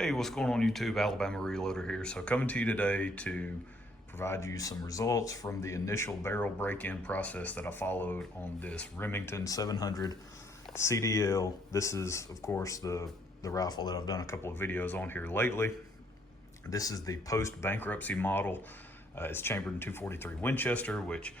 Hey, what's going on YouTube? Alabama Reloader here. So coming to you today to provide you some results from the initial barrel break-in process that I followed on this Remington 700 CDL. This is, of course, the rifle that I've done a couple of videos on here lately. This is the post-bankruptcy model. It's chambered in 243 Winchester, which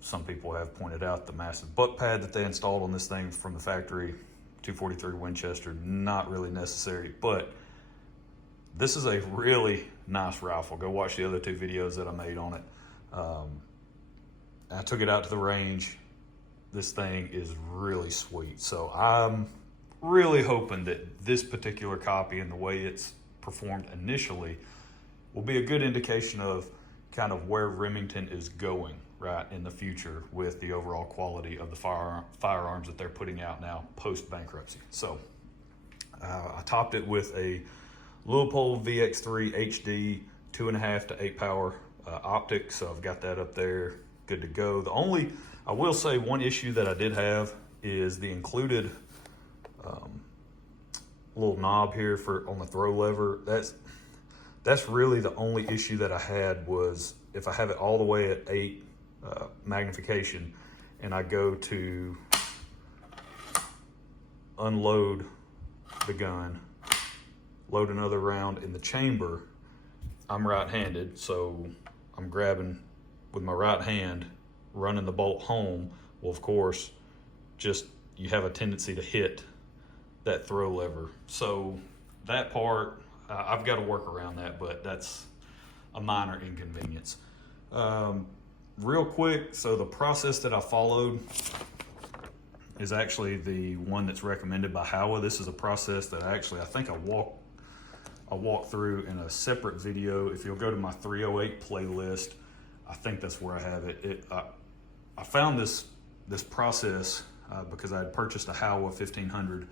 some people have pointed out the massive butt pad that they installed on this thing from the factory. 243 Winchester, not really necessary, but this is a really nice rifle. Go watch the other two videos that I made on it. I took it out to the range. This thing is really sweet. So I'm really hoping that this particular copy and the way it's performed initially will be a good indication of kind of where Remington is going right in the future with the overall quality of the firearms that they're putting out now post bankruptcy. So I topped it with a Leupold VX3 HD 2.5 to 8 power optic. So I've got that up there good to go. I will say one issue that I did have is the included little knob here on the throw lever. That's really the only issue that I had, was if I have it all the way at 8 magnification and I go to unload the gun, load another round in the chamber, I'm right-handed, so I'm grabbing with my right hand, running the bolt home. Well, of course, you have a tendency to hit that throw lever. So that part, I've got to work around that, but that's a minor inconvenience. Real quick, so the process that I followed is actually the one that's recommended by Howa. This is a process that I think I walk through in a separate video. If you'll go to my 308 playlist, I think that's where I have it. I found this process because I had purchased a Howa 1500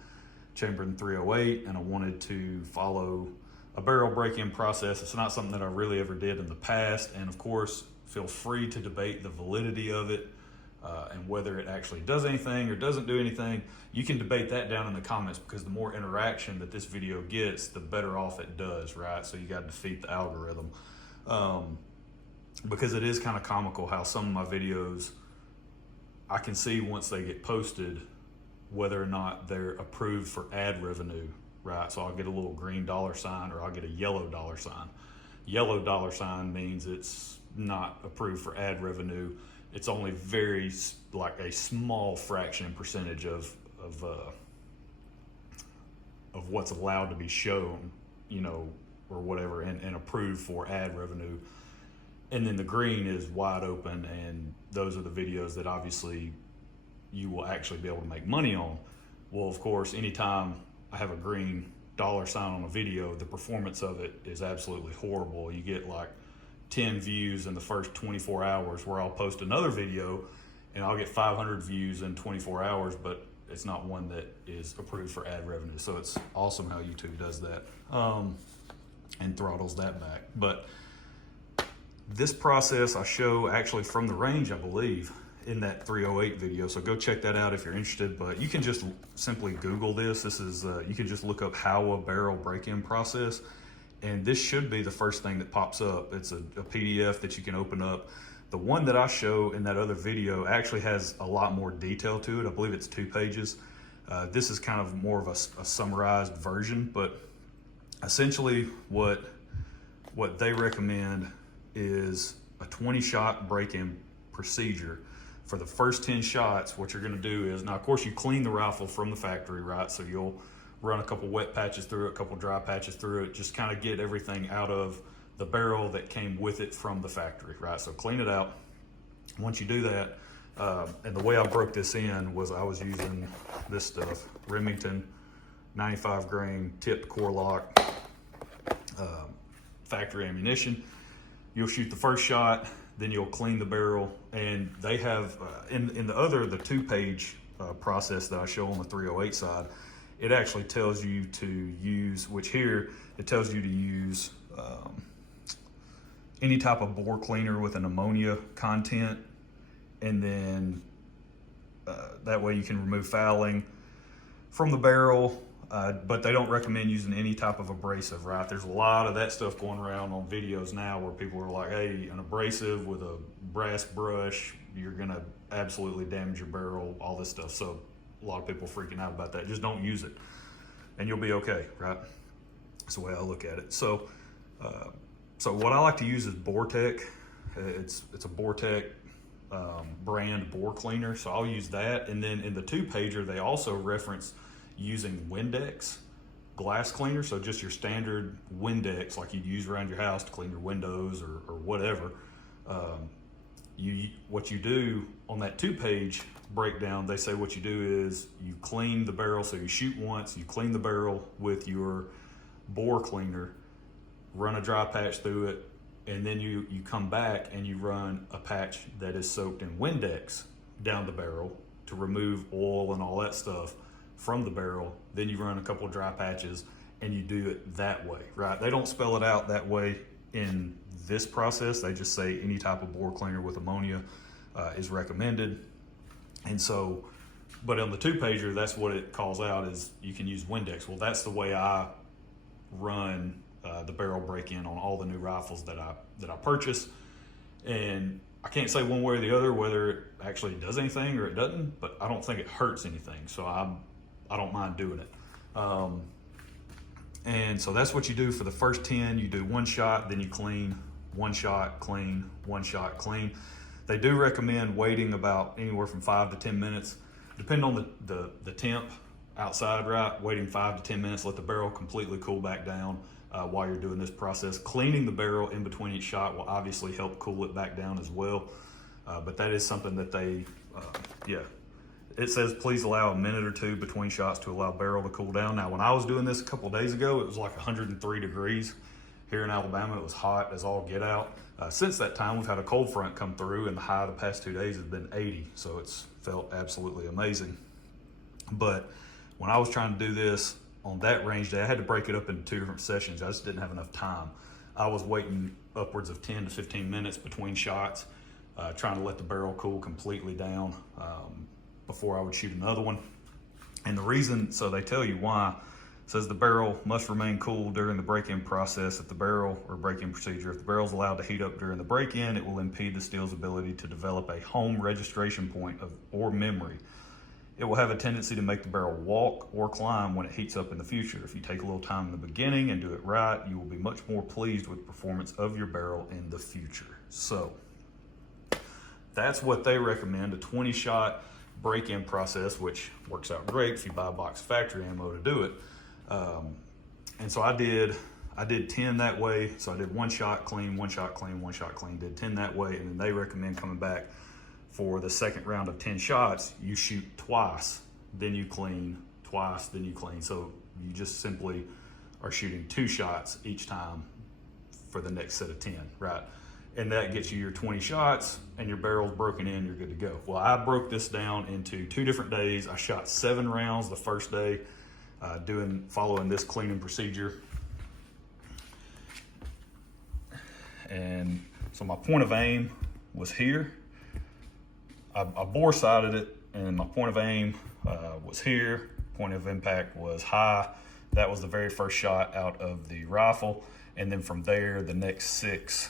chambered in 308, and I wanted to follow a barrel break-in process. It's not something that I really ever did in the past, and of course, feel free to debate the validity of it and whether it actually does anything or doesn't do anything. You can debate that down in the comments, because the more interaction that this video gets, the better off it does, right? So you got to defeat the algorithm. Because it is kind of comical how some of my videos, I can see once they get posted whether or not they're approved for ad revenue, right? So I'll get a little green $sign or I'll get a yellow $sign. Yellow $sign means it's not approved for ad revenue. It's only like a small fraction percentage of what's allowed to be shown, or whatever, and approved for ad revenue. And then the green is wide open, and those are the videos that obviously you will actually be able to make money on. Well, of course, anytime I have a green $sign on a video, the performance of it is absolutely horrible. You get like 10 views in the first 24 hours, where I'll post another video and I'll get 500 views in 24 hours, but it's not one that is approved for ad revenue. So it's awesome how YouTube does that and throttles that back. But this process I show actually from the range, I believe, in that 308 video. So go check that out if you're interested, but you can just simply Google this. This is, you can just look up Howa barrel break-in process, and this should be the first thing that pops up. It's a PDF that you can open up. The one that I show in that other video actually has a lot more detail to it. I believe it's 2 pages. This is kind of more of a summarized version, but essentially what they recommend is a 20-shot break-in procedure. For the first 10 shots, what you're gonna do is, now of course you clean the rifle from the factory, right? So you'll run a couple wet patches through it, a couple dry patches through it, just kind of get everything out of the barrel that came with it from the factory, right? So clean it out. Once you do that, and the way I broke this in was I was using this stuff, Remington 95 grain tipped core lock, factory ammunition. You'll shoot the first shot, then you'll clean the barrel, and they have, in the 2-page process that I show on the 308 side, it actually tells you to use, which here, it tells you to use any type of bore cleaner with an ammonia content, and then that way you can remove fouling from the barrel. but they don't recommend using any type of abrasive, right? There's a lot of that stuff going around on videos now where people are like, hey, an abrasive with a brass brush, you're gonna absolutely damage your barrel, all this stuff. So a lot of people freaking out about that. Just don't use it and you'll be okay, right? That's the way I look at it. So what I like to use is Bortec. It's a Bortec brand bore cleaner, so I'll use that. And then in the 2-pager, they also reference using Windex glass cleaner, so just your standard Windex like you'd use around your house to clean your windows or whatever. What you do on that 2-page breakdown, they say what you do is you clean the barrel, so you shoot once, you clean the barrel with your bore cleaner, run a dry patch through it, and then you come back and you run a patch that is soaked in Windex down the barrel to remove oil and all that stuff from the barrel. Then you run a couple of dry patches and you do it that way, right? They don't spell it out that way in this process. They just say any type of bore cleaner with ammonia is recommended. And so, but on the 2-pager, that's what it calls out, is you can use Windex. Well, that's the way I run the barrel break-in on all the new rifles that I purchase. And I can't say one way or the other whether it actually does anything or it doesn't, but I don't think it hurts anything. So I don't mind doing it. And so that's what you do for the first 10. You do 1 shot, then you clean, 1 shot, clean, 1 shot, clean. They do recommend waiting about anywhere from 5 to 10 minutes, depending on the temp outside, right? Waiting 5 to 10 minutes, let the barrel completely cool back down while you're doing this process. Cleaning the barrel in between each shot will obviously help cool it back down as well. But that is something that they, it says please allow a minute or 2 between shots to allow barrel to cool down. Now, when I was doing this a couple days ago, it was like 103 degrees. Here in Alabama, it was hot as all get out. Since that time, we've had a cold front come through, and the high of the past 2 days has been 80. So it's felt absolutely amazing. But when I was trying to do this on that range day, I had to break it up into 2 different sessions. I just didn't have enough time. I was waiting upwards of 10 to 15 minutes between shots, trying to let the barrel cool completely down before I would shoot another one. And the reason, so they tell you why, says the barrel must remain cool during the break-in process. If the barrel, or break-in procedure, if the barrel is allowed to heat up during the break-in, it will impede the steel's ability to develop a home registration point or memory. It will have a tendency to make the barrel walk or climb when it heats up in the future. If you take a little time in the beginning and do it right, you will be much more pleased with the performance of your barrel in the future. So that's what they recommend, a 20-shot break-in process, which works out great if you buy a box of factory ammo to do it. And so I did 10 that way. So I did 1 shot clean, 1 shot clean, 1 shot clean, did 10 that way. And then they recommend coming back for the second round of 10 shots, you shoot twice, then you clean, twice, then you clean. So you just simply are shooting 2 shots each time for the next set of 10, right? And that gets you your 20 shots and your barrel's broken in, you're good to go. Well, I broke this down into 2 different days. I shot 7 rounds the first day, following this cleaning procedure. And so my point of aim was here. I bore sighted it, and my point of aim was here. Point of impact was high. That was the very first shot out of the rifle. And then from there, the next 6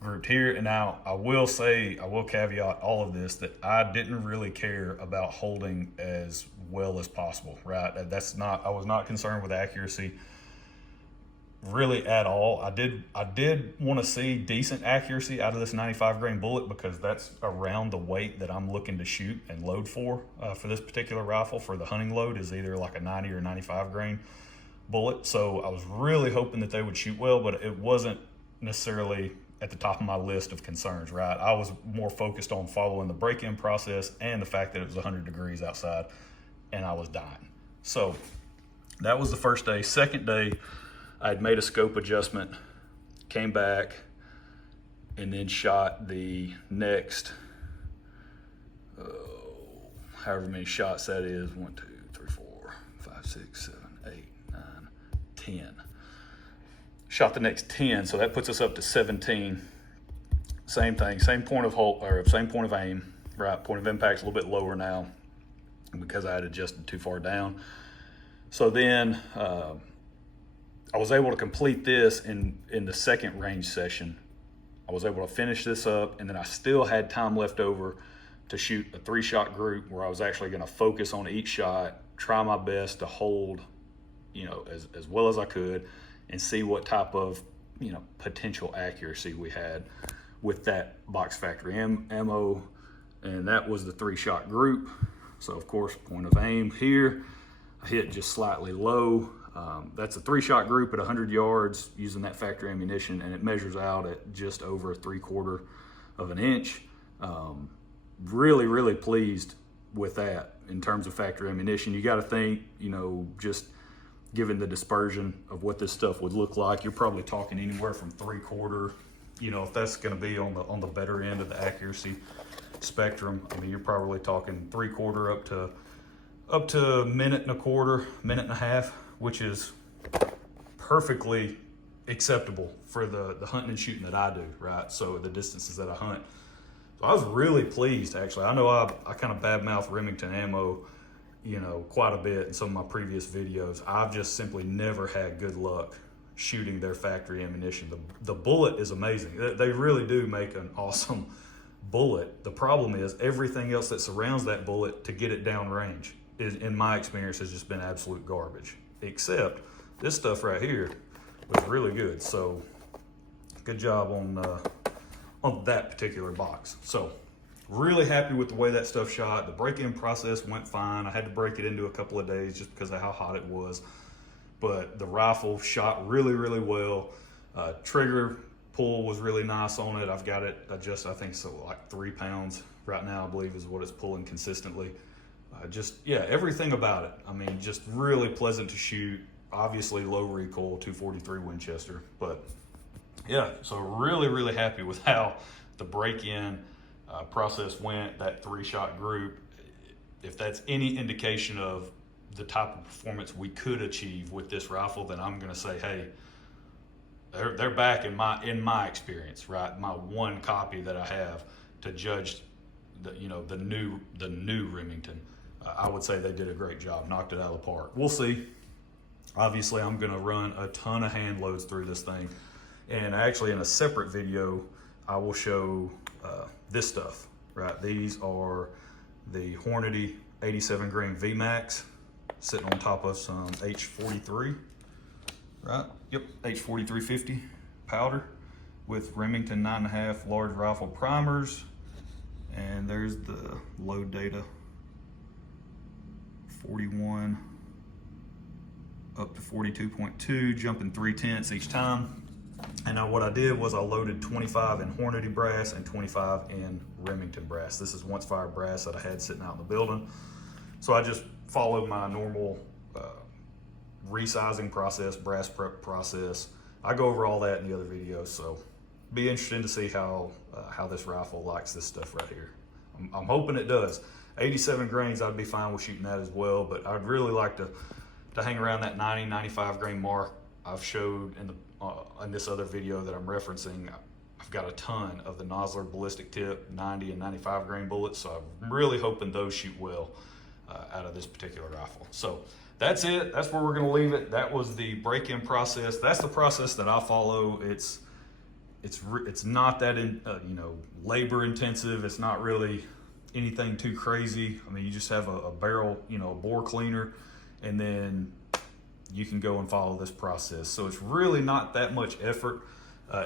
grouped here. And now I will caveat all of this, that I didn't really care about holding as well as possible, right? I was not concerned with accuracy really at all. I did want to see decent accuracy out of this 95 grain bullet, because that's around the weight that I'm looking to shoot and load for this particular rifle. For the hunting load is either like a 90 or 95 grain bullet. So I was really hoping that they would shoot well, but it wasn't necessarily at the top of my list of concerns, right? I was more focused on following the break-in process and the fact that it was 100 degrees outside and I was dying. So that was the first day. Second day, I'd made a scope adjustment, came back, and then shot the next, however many shots that is, 1, 2, 3, 4, 5, 6, 7, 8, 9, 10. Shot the next 10, so that puts us up to 17. Same thing, same point of aim, right? Point of impact's a little bit lower now because I had adjusted too far down. So then I was able to complete this in the second range session. I was able to finish this up, and then I still had time left over to shoot a 3-shot group where I was actually going to focus on each shot, try my best to hold, you know, as well as I could, and see what type of, you know, potential accuracy we had with that box factory ammo. And that was the 3-shot group. So of course, point of aim here, I hit just slightly low. That's a 3-shot group at 100 yards using that factory ammunition, and it measures out at just over 3/4 of an inch. Really pleased with that in terms of factory ammunition. You got to think, you know, just given the dispersion of what this stuff would look like, you're probably talking anywhere from 3/4, you know, if that's going to be on the better end of the accuracy spectrum. I mean, you're probably talking 3/4 up to 1.25 minutes, 1.5 minutes, which is perfectly acceptable for the hunting and shooting that I do, right? So the distances that I hunt. So I was really pleased, actually. I know I kind of badmouth Remington ammo, you know, quite a bit in some of my previous videos. I've just simply never had good luck shooting their factory ammunition. The bullet is amazing. They really do make an awesome bullet. The problem is everything else that surrounds that bullet to get it down range, in my experience, has just been absolute garbage. Except this stuff right here was really good. So good job on that particular box. So really happy with the way that stuff shot. The break-in process went fine. I had to break it into a couple of days just because of how hot it was. But the rifle shot really well. Trigger pull was really nice on it. I've got it adjusted, I think so, like 3 pounds right now, I believe is what it's pulling consistently. Yeah, everything about it. I mean, just really pleasant to shoot. Obviously low recoil, 243 Winchester, but yeah, so really happy with how the break-in process went, that 3-shot group. If that's any indication of the type of performance we could achieve with this rifle, then I'm gonna say, hey, they're back in my experience, right? My one copy that I have to judge the new Remington. I would say they did a great job, knocked it out of the park. We'll see. Obviously, I'm gonna run a ton of hand loads through this thing. And actually in a separate video, I will show this stuff, right? These are the Hornady 87 grain VMAX sitting on top of some H43, right? Yep, H4350 powder with Remington 9.5 large rifle primers. And there's the load data, 41 up to 42.2, jumping 3/10 each time. And now what I did was I loaded 25 in Hornady brass and 25 in Remington brass. This is once fired brass that I had sitting out in the building. So I just followed my normal resizing process, brass prep process. I go over all that in the other videos, so be interesting to see how this rifle likes this stuff right here. I'm hoping it does. 87 grains, I'd be fine with shooting that as well, but I'd really like to hang around that 90, 95 grain mark. I've showed in this other video that I'm referencing, I've got a ton of the Nosler ballistic tip 90 and 95 grain bullets, so I'm really hoping those shoot well out of this particular rifle. So that's it. That's where we're going to leave it. That was the break-in process. That's the process that I follow. It's not that labor intensive. It's not really anything too crazy. I mean, you just have a barrel, a bore cleaner, and then you can go and follow this process. So it's really not that much effort.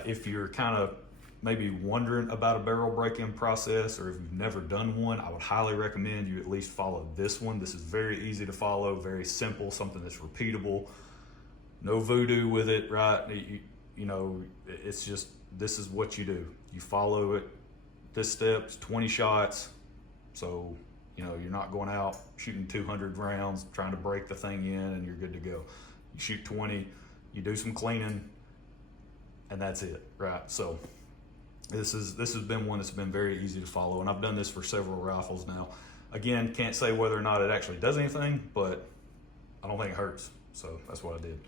If you're kind of maybe wondering about a barrel break-in process, or if you've never done one, I would highly recommend you at least follow this one. This is very easy to follow, very simple, something that's repeatable. No voodoo with it, right? It's just, this is what you do. You follow it. This step's 20 shots. So, you're not going out shooting 200 rounds, trying to break the thing in, and you're good to go. You shoot 20, you do some cleaning, and that's it, right? So this has been one that's been very easy to follow, and I've done this for several rifles now. Again, can't say whether or not it actually does anything, but I don't think it hurts. So that's what I did.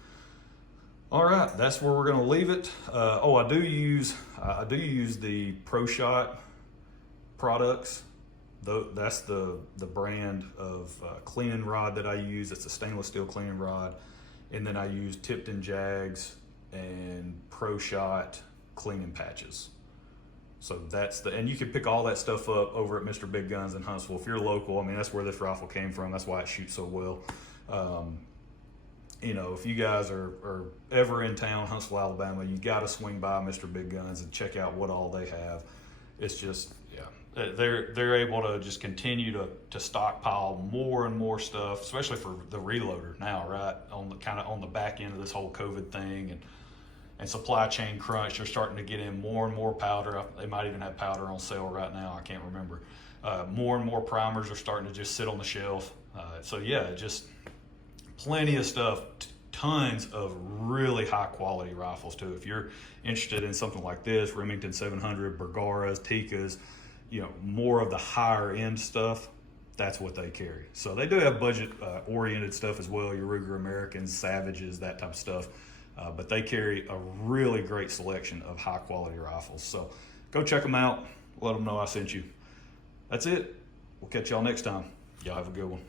All right, that's where we're gonna leave it. I do use the Pro Shot products. That's the brand of cleaning rod that I use. It's a stainless steel cleaning rod. And then I use Tipton Jags and Pro Shot cleaning patches. So and you can pick all that stuff up over at Mr. Big Guns in Huntsville. If you're local, I mean, that's where this rifle came from. That's why it shoots so well. You know, if you guys are ever in town, Huntsville, Alabama, you got to swing by Mr. Big Guns and check out what all they have. It's just, yeah, they're able to just continue to stockpile more and more stuff, especially for the reloader now, right? On the back end of this whole COVID thing and supply chain crunch, they're starting to get in more and more powder. They might even have powder on sale right now. I can't remember. More and more primers are starting to just sit on the shelf. So yeah, just plenty of stuff, tons of really high quality rifles too. If you're interested in something like this, Remington 700, Bergeras, Tikkas, you know, more of the higher end stuff, that's what they carry. So they do have budget oriented stuff as well, your Ruger Americans, Savages, that type of stuff. But they carry a really great selection of high quality rifles. So go check them out. Let them know I sent you. That's it. We'll catch y'all next time. Y'all have a good one.